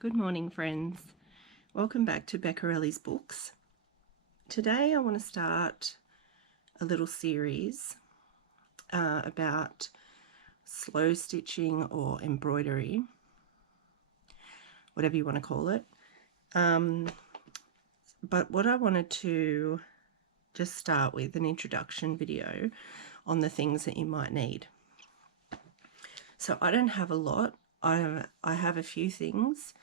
Good morning, friends. Welcome back to Beccarelli's Books. Today I want to start a little series about slow stitching or embroidery, whatever you want to call it. But what I wanted to just start with an introduction video on the things that you might need. So I don't have a lot. I have a few things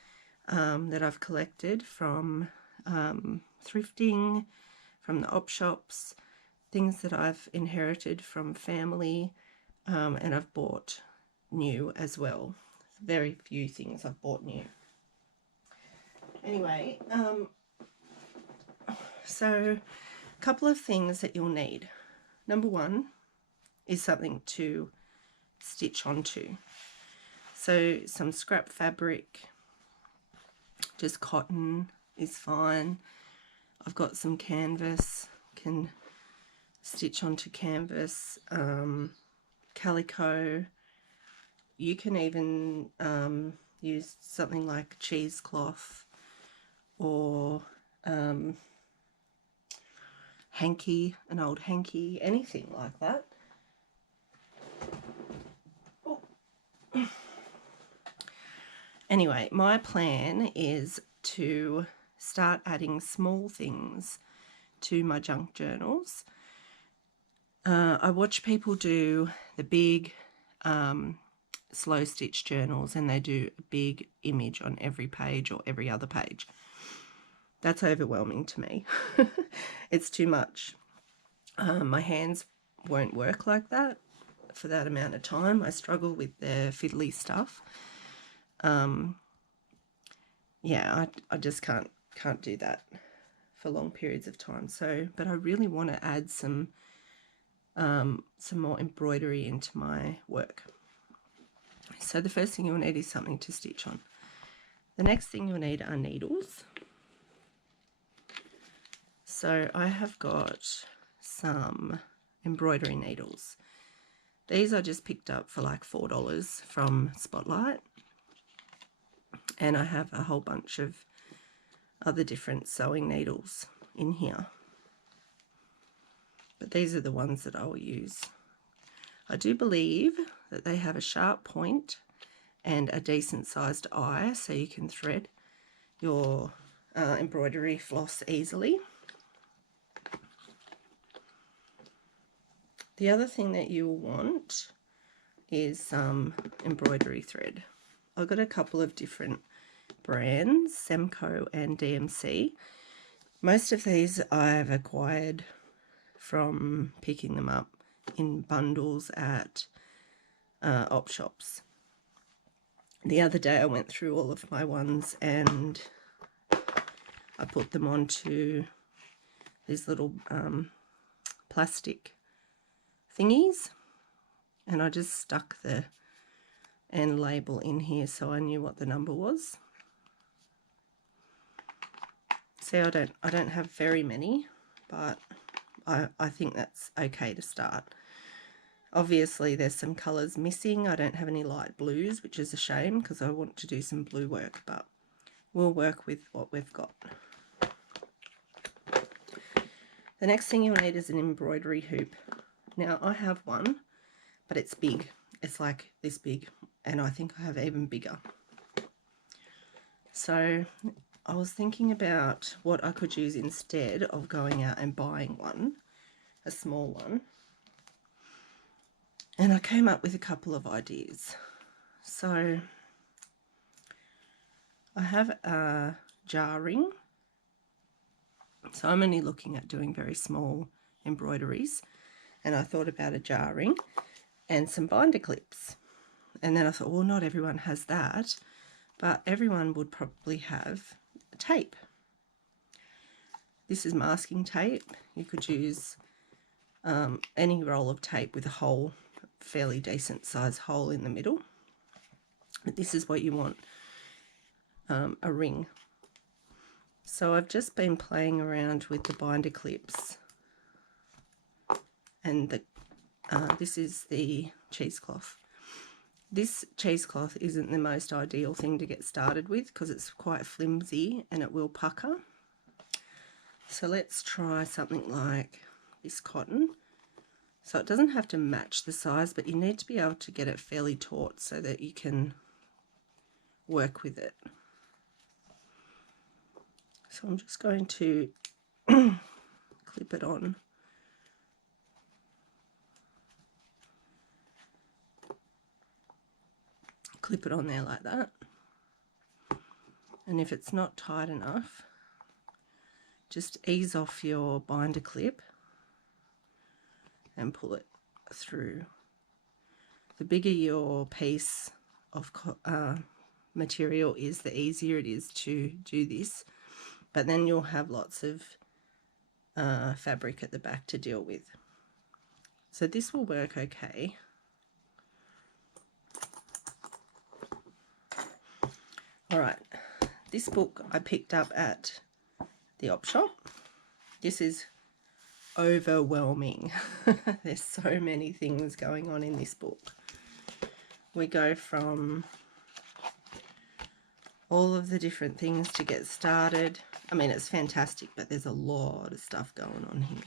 that I've collected from thrifting, from the op shops, things that I've inherited from family, and I've bought new as well. Very few things I've bought new. Anyway, so a couple of things that you'll need. Number one is something to stitch onto. So some scrap fabric, just cotton is fine. I've got some canvas, can stitch onto canvas, calico. You can even use something like cheesecloth or hanky, an old hanky, anything like that. Oh. Anyway, my plan is to start adding small things to my junk journals. I watch people do the big slow stitch journals, and they do a big image on every page or every other page. That's overwhelming to me. It's too much. My hands won't work like that for that amount of time. I struggle with the fiddly stuff. Yeah, I just can't do that for long periods of time. So, but I really want to add some more embroidery into my work. So the first thing you'll need is something to stitch on. The next thing you'll need are needles. So I have got some embroidery needles. These I just picked up for like $4 from Spotlight. And I have a whole bunch of other different sewing needles in here. But these are the ones that I will use. I do believe that they have a sharp point and a decent sized eye, so you can thread your embroidery floss easily. The other thing that you'll want is some embroidery thread. I've got a couple of different brands, Semco and DMC. Most of these I've acquired from picking them up in bundles at op shops. The other day I went through all of my ones and I put them onto these little plastic thingies, and I just stuck the end label in here so I knew what the number was. See, I don't have very many, but I think that's okay to start. Obviously there's some colours missing. I don't have any light blues, which is a shame because I want to do some blue work, but we'll work with what we've got. The next thing you'll need is an embroidery hoop. Now I have one, but it's big. It's like this big, and I think I have even bigger. So I was thinking about what I could use instead of going out and buying one, a small one. And I came up with a couple of ideas. So I have a jar ring. So I'm only looking at doing very small embroideries. And I thought about a jar ring and some binder clips. And then I thought, well, not everyone has that, but everyone would probably have tape. This is masking tape. You could use any roll of tape with a hole, fairly decent size hole in the middle. But this is what you want, a ring. So I've just been playing around with the binder clips, and this is the cheesecloth. This cheesecloth isn't the most ideal thing to get started with because it's quite flimsy and it will pucker. So let's try something like this cotton. So it doesn't have to match the size, but you need to be able to get it fairly taut so that you can work with it. So I'm just going to clip it on. Clip it on there like that. And if it's not tight enough, just ease off your binder clip and pull it through. The bigger your piece of material is, the easier it is to do this, but then you'll have lots of fabric at the back to deal with. So this will work okay. All right, this book I picked up at the op shop. This is overwhelming. There's so many things going on in this book. We go from all of the different things to get started. I mean, it's fantastic, but there's a lot of stuff going on here.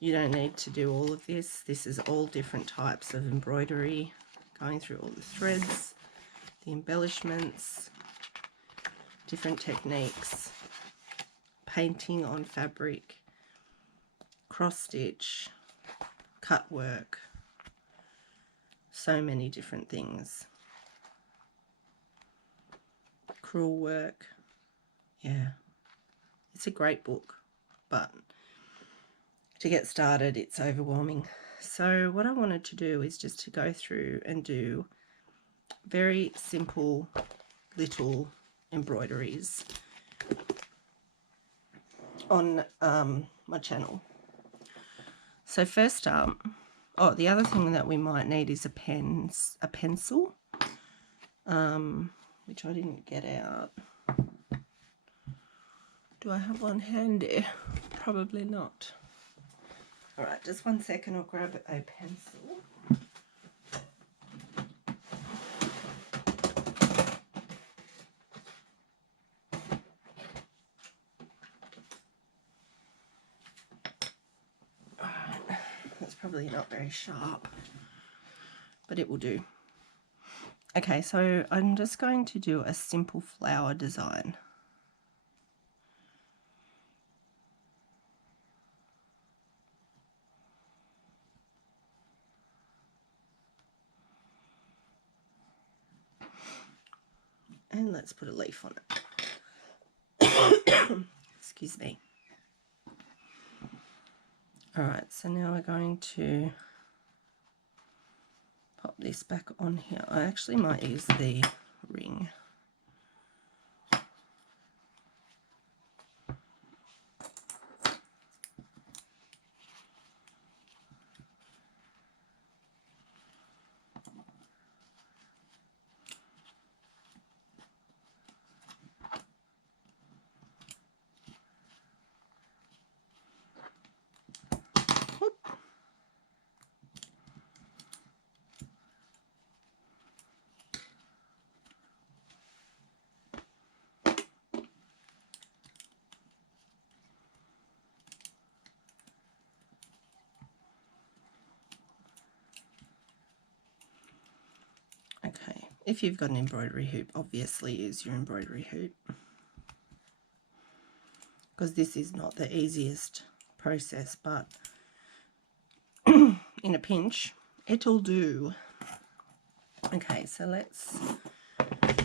You don't need to do all of this. This is all different types of embroidery, going through all the threads, the embellishments, different techniques, painting on fabric, cross stitch, cut work, so many different things. Crewel work. Yeah, it's a great book, but to get started it's overwhelming. So what I wanted to do is just to go through and do very simple little embroideries on my channel. So first up, oh, the other thing that we might need is a pencil, which I didn't get out. Do I have one handy? Probably not. All right, just 1 second, I'll grab a pencil. All right, that's probably not very sharp, but it will do. Okay, so I'm just going to do a simple flower design. And let's put a leaf on it. Excuse me. All right, so now we're going to pop this back on here. I actually might use the ring. Okay, if you've got an embroidery hoop, obviously use your embroidery hoop, because this is not the easiest process, but in a pinch, it'll do. Okay, so let's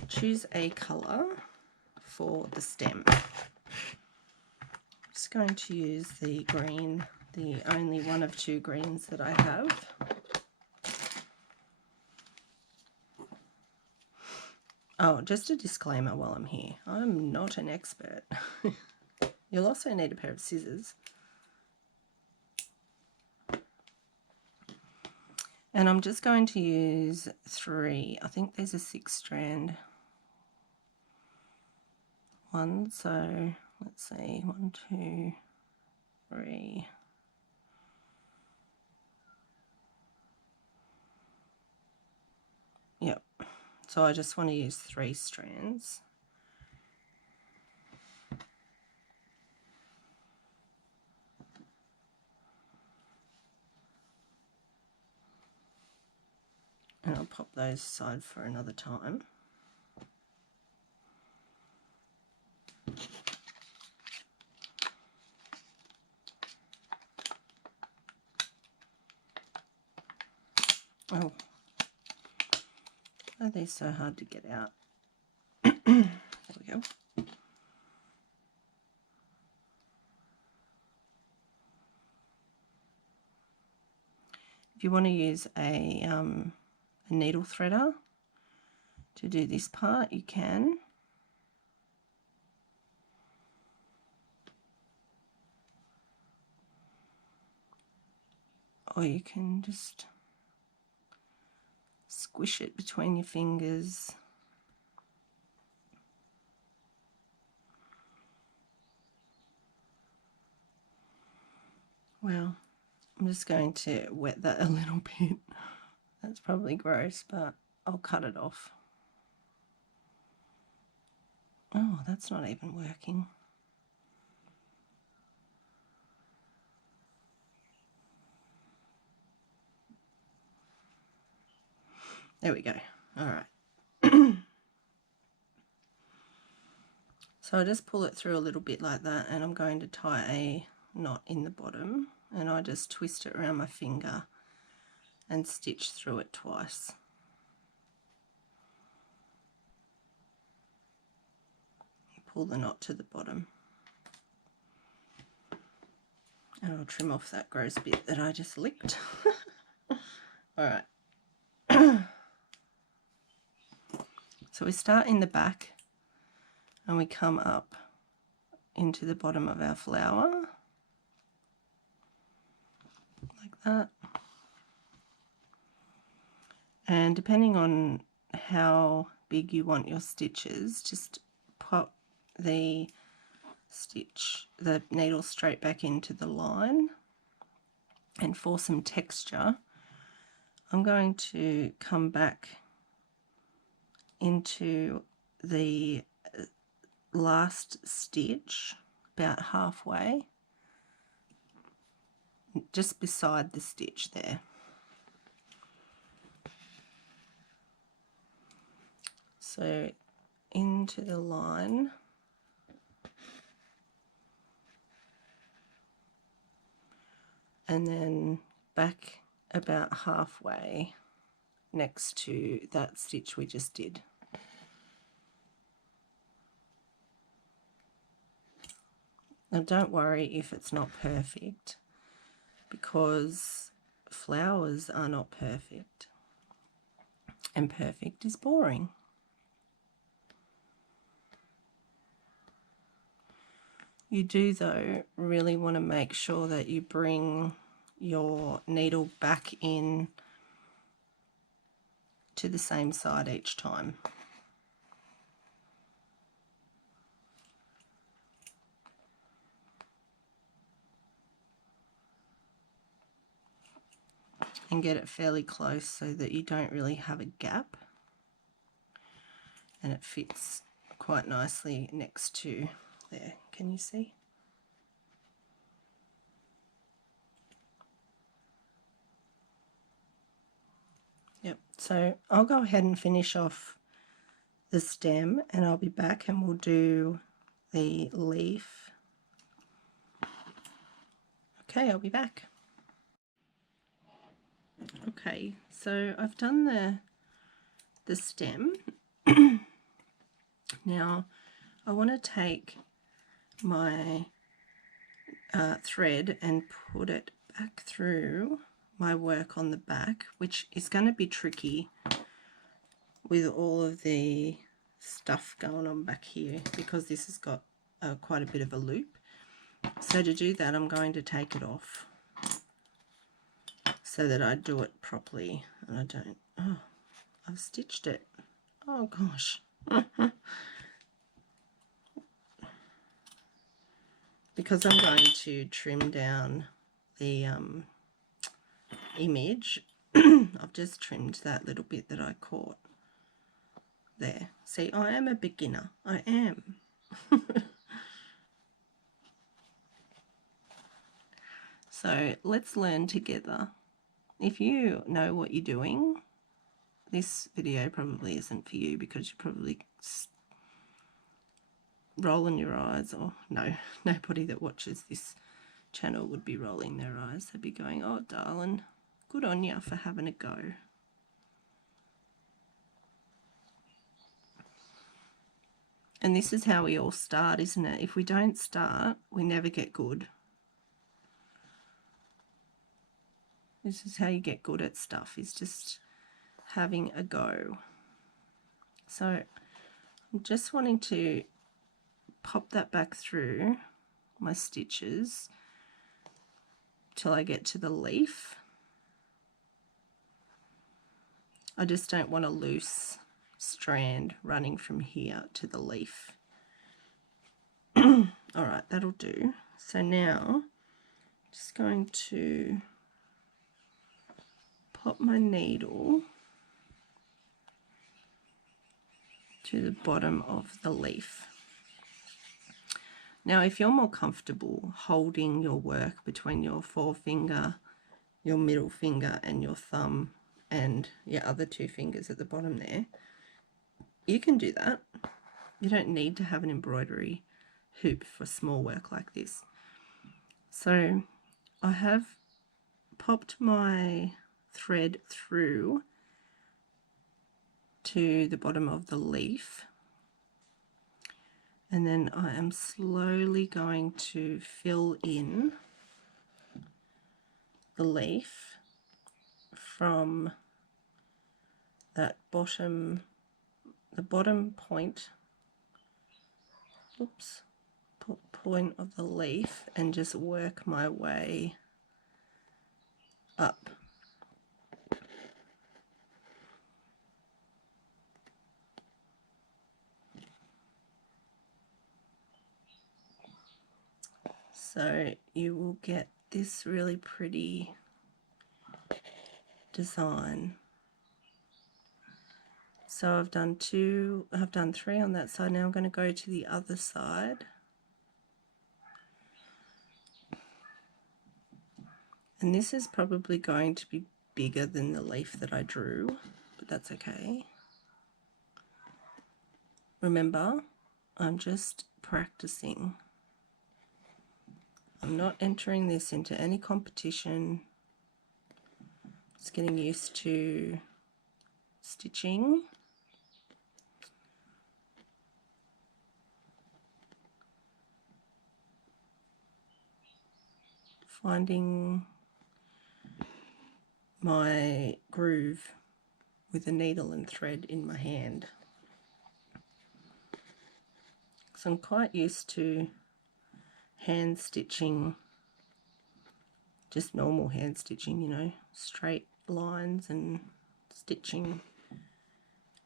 choose a colour for the stem. I'm just going to use the green, the only one of 2 greens that I have. Oh, just a disclaimer while I'm here. I'm not an expert. You'll also need a pair of scissors. And I'm just going to use 3. I think there's a 6-strand one. So let's see, 1, 2, 3. So I just want to use 3 strands. And I'll pop those aside for another time. Oh, are they so hard to get out? There we go. If you want to use a needle threader to do this part, you can. Or you can just squish it between your fingers. Well, I'm just going to wet that a little bit. That's probably gross, but I'll cut it off. Oh, that's not even working. There we go. All right. So I just pull it through a little bit like that, and I'm going to tie a knot in the bottom, and I just twist it around my finger and stitch through it twice. Pull the knot to the bottom. And I'll trim off that gross bit that I just licked. All right. So we start in the back and we come up into the bottom of our flower like that. And depending on how big you want your stitches, just pop the needle straight back into the line. And for some texture, I'm going to come back into the last stitch about halfway, just beside the stitch there. So into the line, and then back about halfway next to that stitch we just did. Now don't worry if it's not perfect, because flowers are not perfect, and perfect is boring. You do, though, really want to make sure that you bring your needle back in to the same side each time. And get it fairly close so that you don't really have a gap, and it fits quite nicely next to there. Can you see? Yep. So I'll go ahead and finish off the stem, and I'll be back and we'll do the leaf. Okay, I'll be back. Okay, so I've done the stem. Now I want to take my thread and put it back through my work on the back, which is going to be tricky with all of the stuff going on back here, because this has got quite a bit of a loop. So to do that, I'm going to take it off so that I do it properly and I don't, oh, I've stitched it. Oh gosh. Because I'm going to trim down the image, I've just trimmed that little bit that I caught. See, I am a beginner. I am. So let's learn together. If you know what you're doing, this video probably isn't for you because you're probably rolling your eyes, or no, nobody that watches this channel would be rolling their eyes. They'd be going, oh darling, good on you for having a go. And this is how we all start, isn't it? If we don't start, we never get good. This is how you get good at stuff, is just having a go. So I'm just wanting to pop that back through my stitches till I get to the leaf. I just don't want a loose strand running from here to the leaf. All right, that'll do. So now just going to pop my needle to the bottom of the leaf. Now, if you're more comfortable holding your work between your forefinger, your middle finger and your thumb and your other two fingers at the bottom there, you can do that. You don't need to have an embroidery hoop for small work like this. So I have popped my thread through to the bottom of the leaf, and then I am slowly going to fill in the leaf from that bottom, the bottom point, point of the leaf, and just work my way up. So you will get this really pretty design. So I've done three on that side. Now I'm going to go to the other side. And this is probably going to be bigger than the leaf that I drew, but that's okay. Remember, I'm just practicing. I'm not entering this into any competition. Just getting used to stitching. Finding my groove with a needle and thread in my hand. So I'm quite used to hand stitching, just normal hand stitching, you know, straight lines and stitching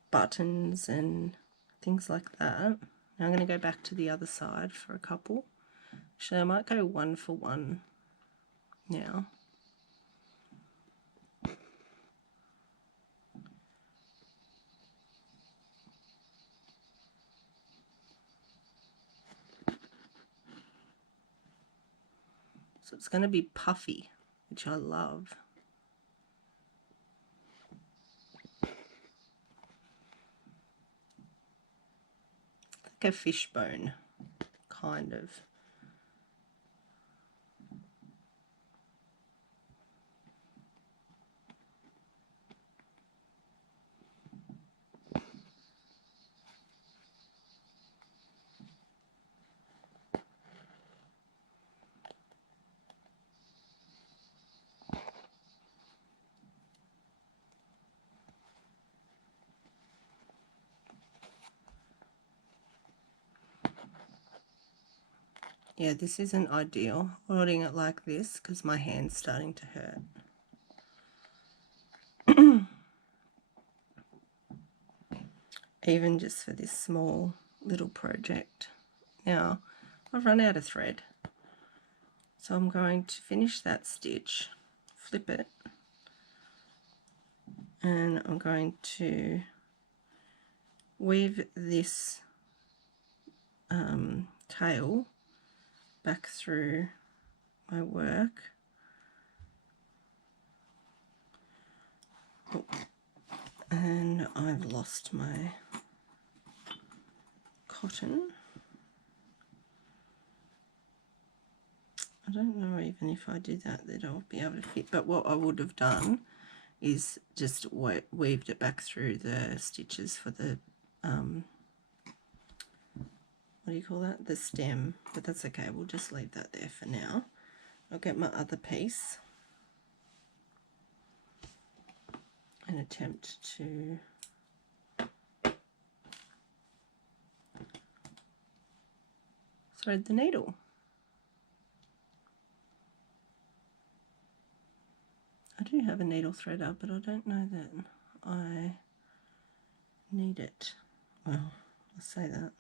buttons and things like that. Now I'm going to go back to the other side for a couple. Actually, I might go one for one now. So it's going to be puffy, which I love. Like a fishbone, kind of. Yeah, this isn't ideal, holding it like this, because my hand's starting to hurt. Even just for this small little project. Now, I've run out of thread. So I'm going to finish that stitch, flip it, and I'm going to weave this tail back through my work. Oh, and I've lost my cotton. I don't know even if I do that I'll be able to fit, but what I would have done is just weaved it back through the stitches for the what do you call that, the stem, but that's okay, we'll just leave that there for now. I'll get my other piece and attempt to thread the needle. I do have a needle threader, but I don't know that I need it. Well, I'll say that.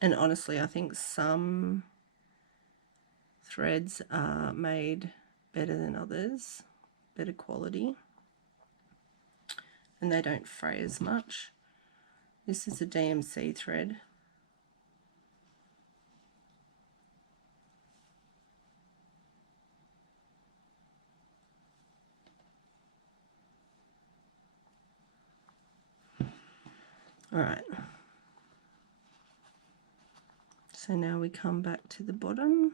And honestly, I think some threads are made better than others, better quality, and they don't fray as much. This is a DMC thread. All right. So now we come back to the bottom.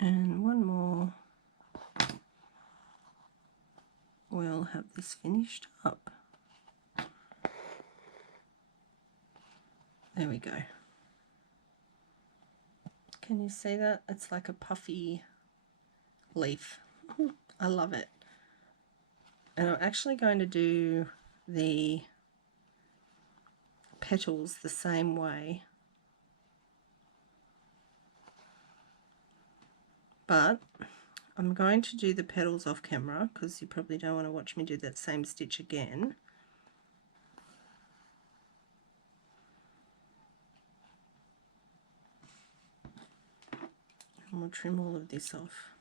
And one more. We'll have this finished up. There we go. Can you see that? It's like a puffy leaf. I love it. And I'm actually going to do the petals the same way, but I'm going to do the petals off camera because you probably don't want to watch me do that same stitch again. And we'll trim all of this off.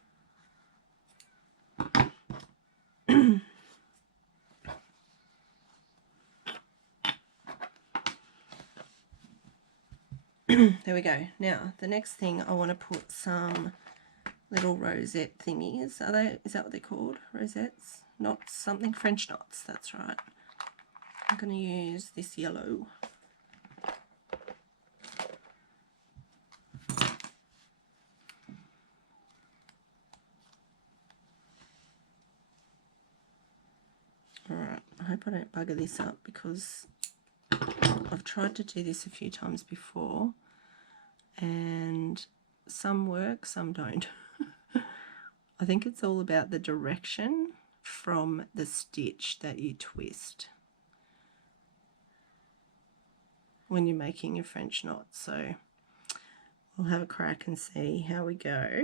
There we go. Now the next thing, I want to put some little rosette thingies. Are they? Is that what they're called? Rosettes? Knots? Something? French knots. That's right. I'm going to use this yellow. Alright, I hope I don't bugger this up because I've tried to do this a few times before and some work, some don't. I think it's all about the direction from the stitch that you twist when you're making your French knot. So we'll have a crack and see how we go.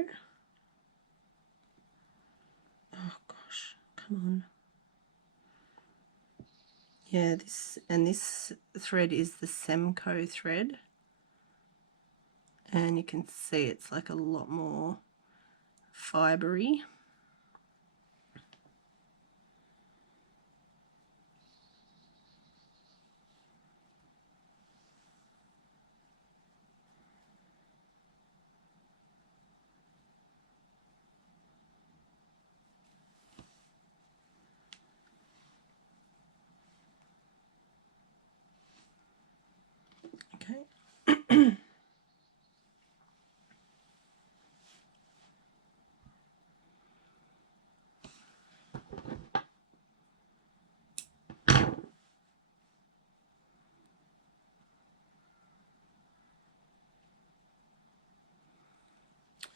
Oh gosh, come on. Yeah, this thread is the Semco thread, and you can see it's like a lot more fibery. Okay.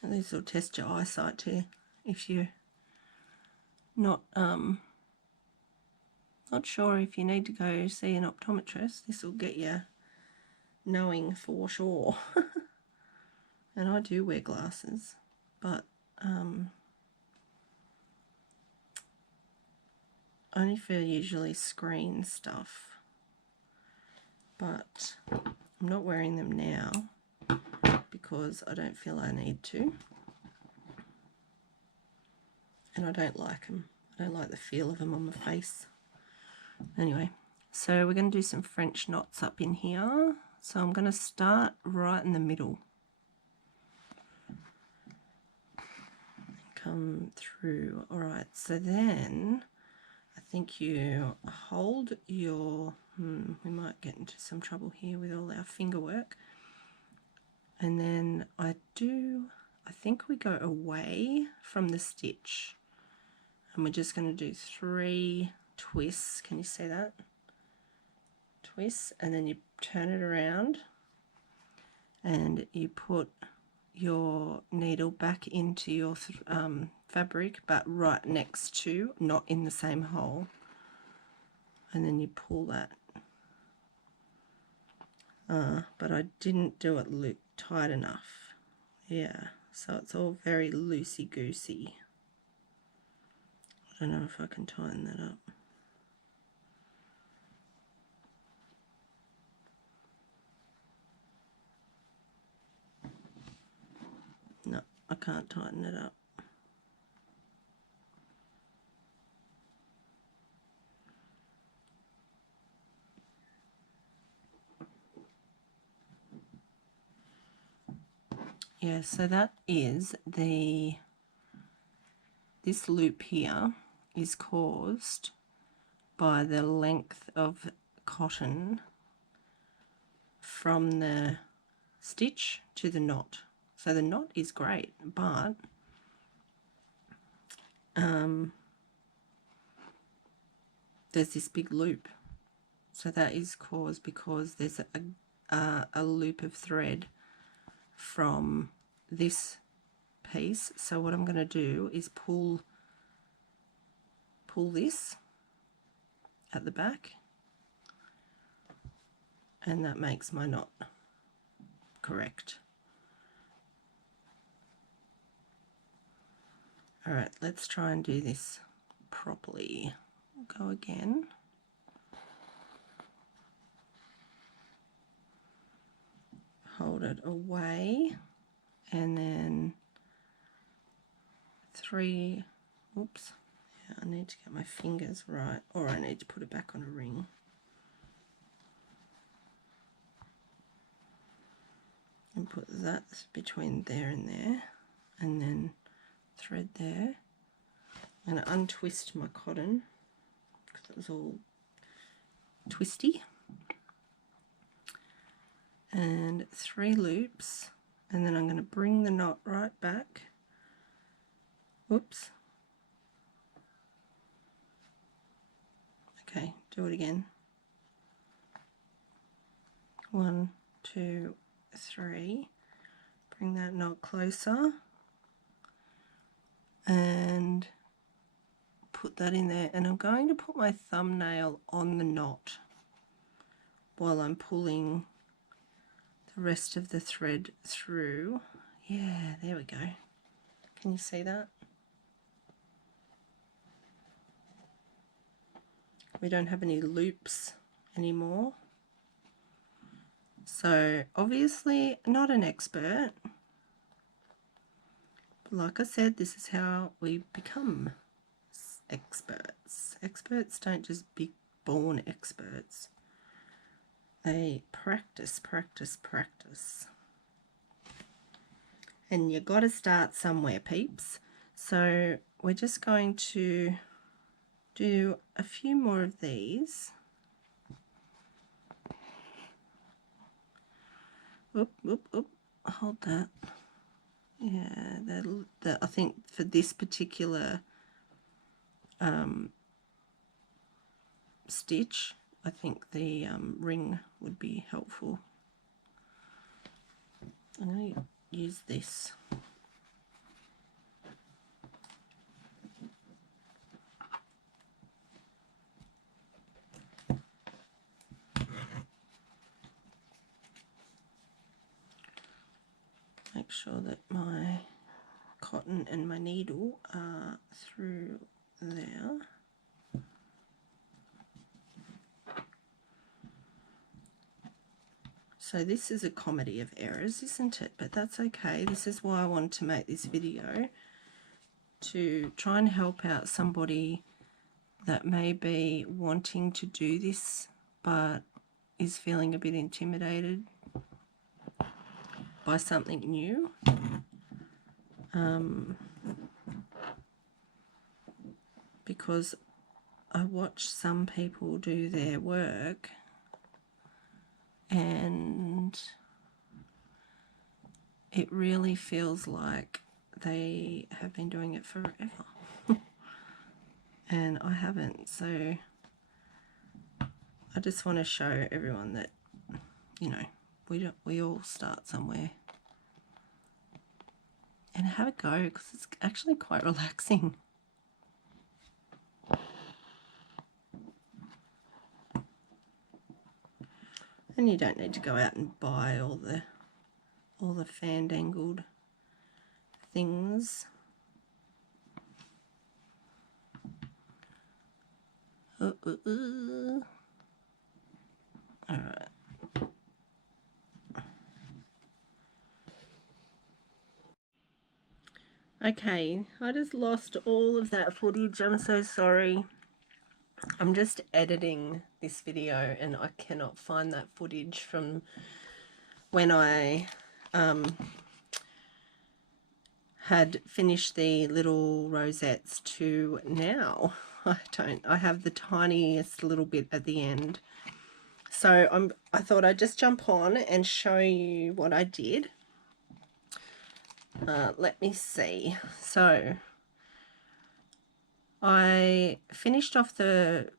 And this will test your eyesight too. If you're not sure if you need to go see an optometrist, this will get you knowing for sure. And I do wear glasses, but only for usually screen stuff. But I'm not wearing them now because I don't feel I need to. And I don't like them. I don't like the feel of them on my face. Anyway, so we're going to do some French knots up in here. So I'm going to start right in the middle. Come through. All right, so then I think you hold your, we might get into some trouble here with all our finger work. And then I think we go away from the stitch. And we're just going to do 3 twists. Can you see that? Twists, and then you turn it around and you put your needle back into your fabric, but right next to, not in the same hole, and then you pull that. But I didn't do it tight enough. Yeah, so it's all very loosey-goosey. I don't know if I can tighten that up. No, I can't tighten it up. Yeah, so that is this loop here is caused by the length of cotton from the stitch to the knot. So the knot is great, but there's this big loop. So that is caused because there's a loop of thread from this piece. So what I'm going to do is pull this at the back, and that makes my knot correct. All right, let's try and do this properly. Go again. Hold it away, and then 3, oops, yeah, I need to get my fingers right, or I need to put it back on a ring. And put that between there and there, and then thread there. I'm going to untwist my cotton because it was all twisty. And 3 loops, and then I'm going to bring the knot right back. Oops. Okay, do it again. 1, 2, 3. Bring that knot closer and put that in there, and I'm going to put my thumbnail on the knot while I'm pulling the rest of the thread through. Yeah, there we go. Can you see that? We don't have any loops anymore. So obviously not an expert. But like I said, this is how we become experts. Experts don't just be born experts. They practice, practice, practice. And you got to start somewhere, peeps. So we're just going to do a few more of these. Oop, oop, oop. Hold that. Yeah, I think for this particular stitch, I think the ring would be helpful. I'm going to use this. make sure that my cotton and my needle are through there. So this is a comedy of errors, isn't it? But that's okay. This is why I wanted to make this video, to try and help out somebody that may be wanting to do this but is feeling a bit intimidated by something new. Because I watch some people do their work and it really feels like they have been doing it forever. And I haven't, so I just want to show everyone that, you know, we all start somewhere. And have a go, because it's actually quite relaxing. And you don't need to go out and buy all the fandangled things. All right. Okay, I just lost all of that footage. I'm so sorry. I'm just editing this video and I cannot find that footage from when I had finished the little rosettes to now. I have the tiniest little bit at the end. So I thought I'd just jump on and show you what I did. Let me see. So I finished off the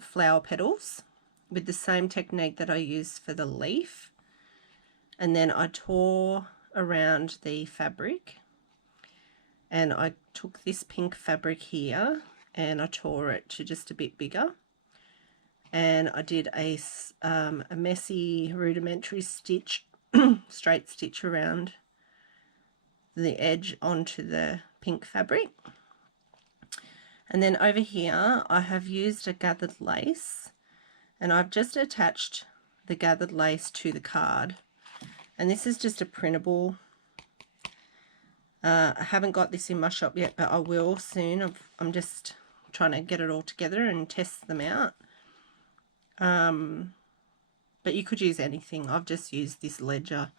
flower petals with the same technique that I used for the leaf, and then I tore around the fabric, and I took this pink fabric here and I tore it to just a bit bigger, and I did a messy rudimentary stitch straight stitch around the edge onto the pink fabric. And then over here I have used a gathered lace, and I've just attached the gathered lace to the card, and this is just a printable. I haven't got this in my shop yet, but I will soon. I'm just trying to get it all together and test them out. But you could use anything. I've just used this ledger,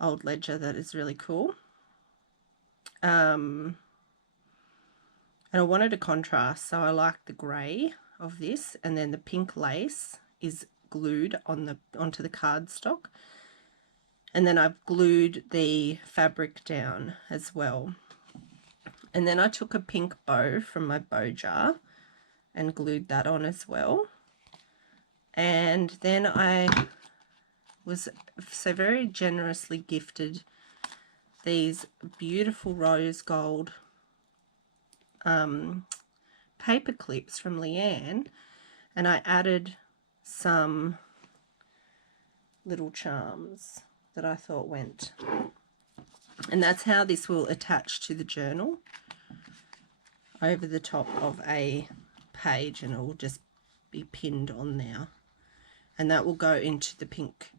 old ledger, that is really cool. And I wanted a contrast, so I like the grey of this, and then the pink lace is glued onto the cardstock, and then I've glued the fabric down as well. And then I took a pink bow from my bow jar and glued that on as well. And then I was so very generously gifted these beautiful rose gold paper clips from Leanne, and I added some little charms that I thought went, and that's how this will attach to the journal over the top of a page, and it will just be pinned on there, and that will go into the pink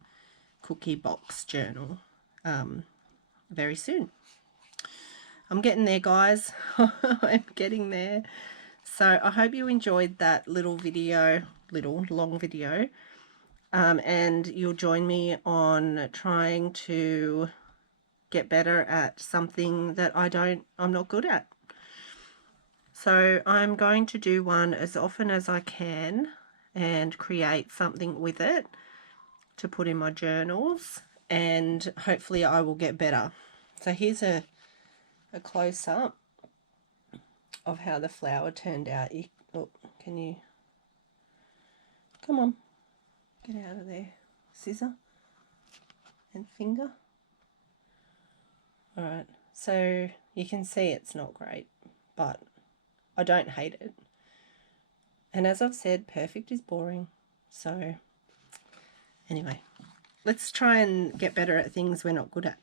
cookie box journal very soon. I'm getting there, guys. I'm getting there. So I hope you enjoyed that little long video, and you'll join me on trying to get better at something that I'm not good at. So I'm going to do one as often as I can and create something with it to put in my journals, and hopefully I will get better. So here's a close-up of how the flower turned out. Can you come on, get out of there, scissor and finger. All right, so you can see it's not great, but I don't hate it. And as I've said, perfect is boring. So anyway, let's try and get better at things we're not good at.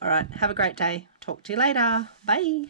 All right, have a great day. Talk to you later. Bye.